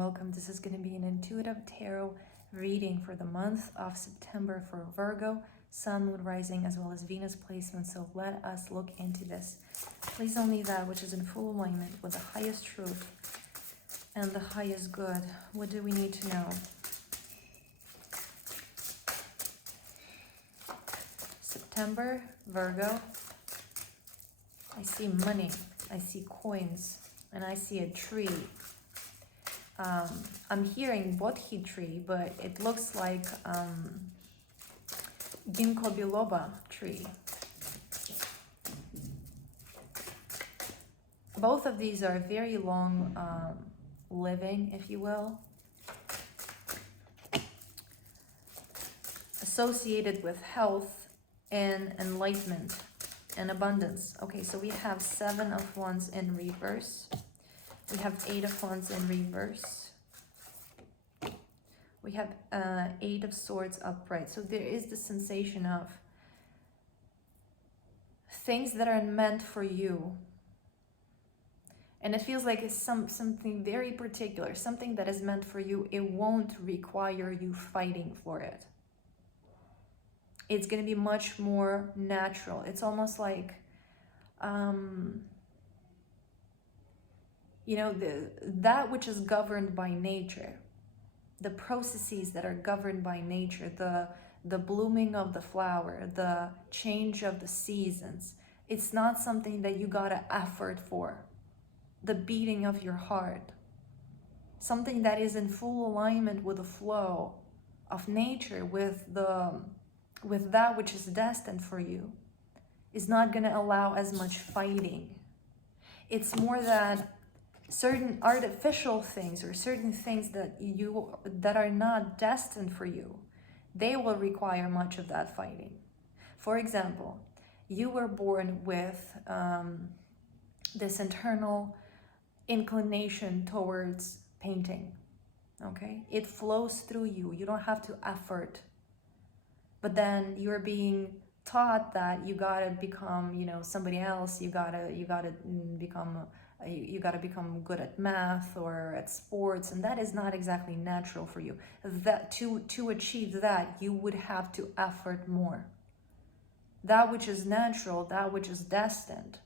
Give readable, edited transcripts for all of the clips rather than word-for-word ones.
welcome. This is going to be an intuitive tarot reading for the month of September for Virgo, Sun, Moon, Rising, as well as Venus placement. So let us look into this. Please only that which is in full alignment with the highest truth and the highest good. What do we need to know? September, Virgo. I see money, I see coins, and I see a tree. I'm hearing bodhi tree, but it looks like ginkgo biloba tree. Both of these are very long living, if you will, associated with health and enlightenment and abundance. Okay, so we have 7 of Wands in reverse. We have 8 of Wands in reverse. We have 8 of Swords upright. So there is the sensation of things that are meant for you. And it feels like it's something very particular, something that is meant for you. It won't require you fighting for it. It's going to be much more natural. It's almost like, you know, that which is governed by nature, the processes that are governed by nature, the blooming of the flower, the change of the seasons. It's not something that you gotta effort for. The beating of your heart, something that is in full alignment with the flow of nature, with that which is destined for you, is not going to allow as much fighting. It's more that certain artificial things or certain things that are not destined for you, they will require much of that fighting. For example, you were born with this internal inclination towards painting. Okay, it flows through you. You don't have to effort. But then you're being taught that you gotta become, you know, somebody else. You gotta become good at math or at sports, and that is not exactly natural for you. That to achieve that, you would have to effort more. That which is natural, that which is destined,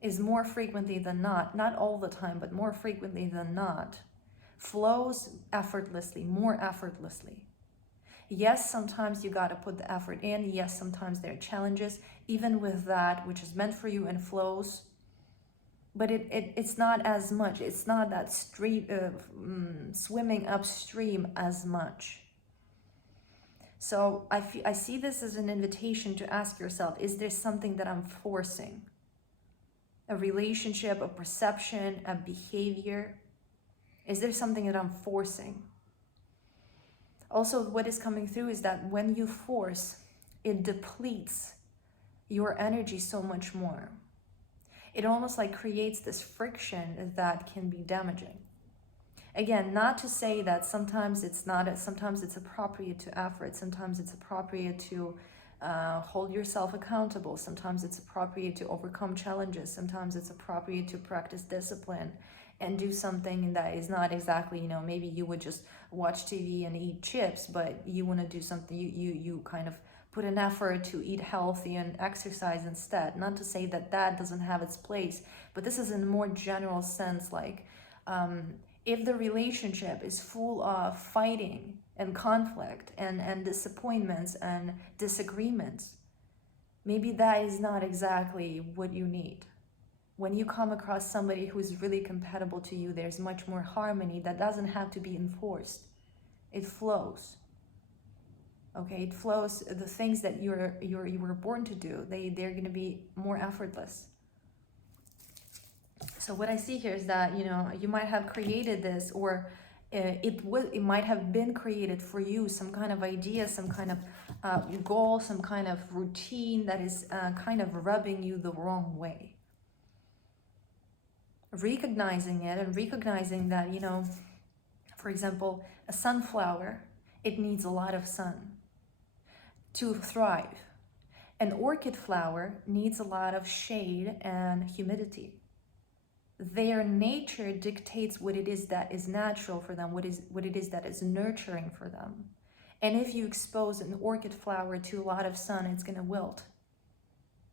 is more frequently than not all the time, but more frequently than not, flows effortlessly, more effortlessly. Yes, sometimes you got to put the effort in. Yes, sometimes there are challenges, even with that which is meant for you and flows. But it's not as much. It's not that swimming upstream as much. So I see this as an invitation to ask yourself, is there something that I'm forcing? A relationship, a perception, a behavior? Is there something that I'm forcing? Also, what is coming through is that when you force, it depletes your energy so much more. It almost like creates this friction that can be damaging. Again, not to say that sometimes it's not, sometimes it's appropriate to effort, sometimes it's appropriate to hold yourself accountable, sometimes it's appropriate to overcome challenges, sometimes it's appropriate to practice discipline and do something that is not exactly, you know, maybe you would just watch TV and eat chips, but you want to do something, you kind of put an effort to eat healthy and exercise instead. Not to say that that doesn't have its place, but this is in a more general sense, like if the relationship is full of fighting and conflict and disappointments and disagreements, maybe that is not exactly what you need. When you come across somebody who is really compatible to you, there's much more harmony that doesn't have to be enforced. It flows. Okay, it flows. The things that you were born to do, they're going to be more effortless. So what I see here is that, you know, you might have created this, or it might have been created for you, some kind of idea, some kind of goal, some kind of routine that is kind of rubbing you the wrong way. Recognizing it and recognizing that, you know, for example, a sunflower, it needs a lot of sun to thrive. An orchid flower needs a lot of shade and humidity. their nature dictates what it is that is natural for them, what it is that is nurturing for them. And if you expose an orchid flower to a lot of sun, it's going to wilt.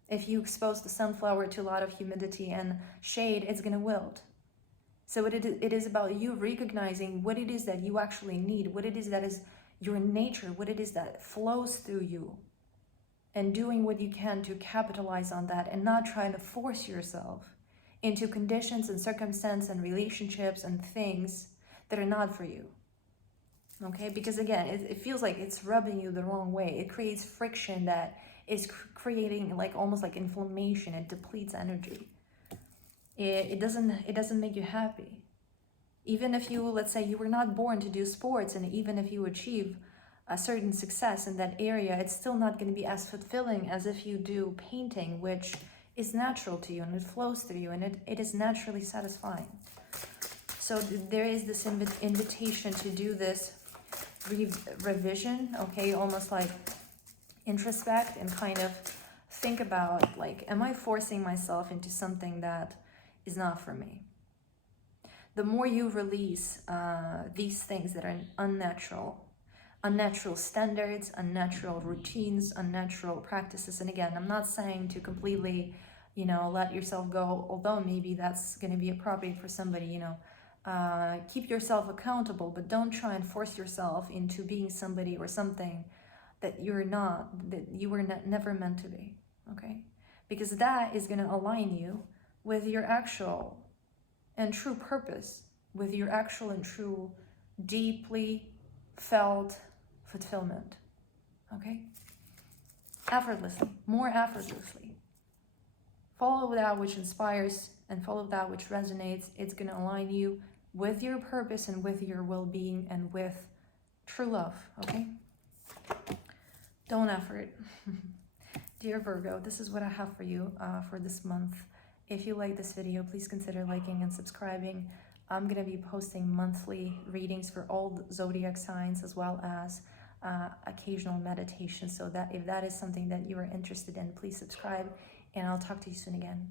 If you expose the sunflower to a lot of humidity and shade, it's going to wilt. So it is about you recognizing what it is that you actually need, what it is that is your nature, what it is that flows through you, and doing what you can to capitalize on that, and not trying to force yourself into conditions and circumstances and relationships and things that are not for you. Okay? Because again, it feels like it's rubbing you the wrong way. It creates friction that is creating like almost like inflammation. It depletes energy. It doesn't make you happy. Even if you, let's say you were not born to do sports, and even if you achieve a certain success in that area, it's still not going to be as fulfilling as if you do painting, which is natural to you and it flows through you, and it is naturally satisfying. So there is this invitation to do this revision, okay, almost like introspect and kind of think about, like, am I forcing myself into something that is not for me? The more you release these things that are unnatural standards, unnatural routines, unnatural practices. And again, I'm not saying to completely, let yourself go, although maybe that's going to be appropriate for somebody, keep yourself accountable, but don't try and force yourself into being somebody or something that you're not, that you were never meant to be, okay? Because that is going to align you with your actual and true purpose, with your actual and true deeply felt fulfillment, okay? Effortlessly, more effortlessly. Follow that which inspires and follow that which resonates. It's going to align you with your purpose and with your well-being and with true love, okay? Don't effort. Dear Virgo, this is what I have for you for this month. If you like this video, please consider liking and subscribing. I'm going to be posting monthly readings for all the zodiac signs, as well as occasional meditation. So that if that is something that you are interested in, please subscribe, and I'll talk to you soon again.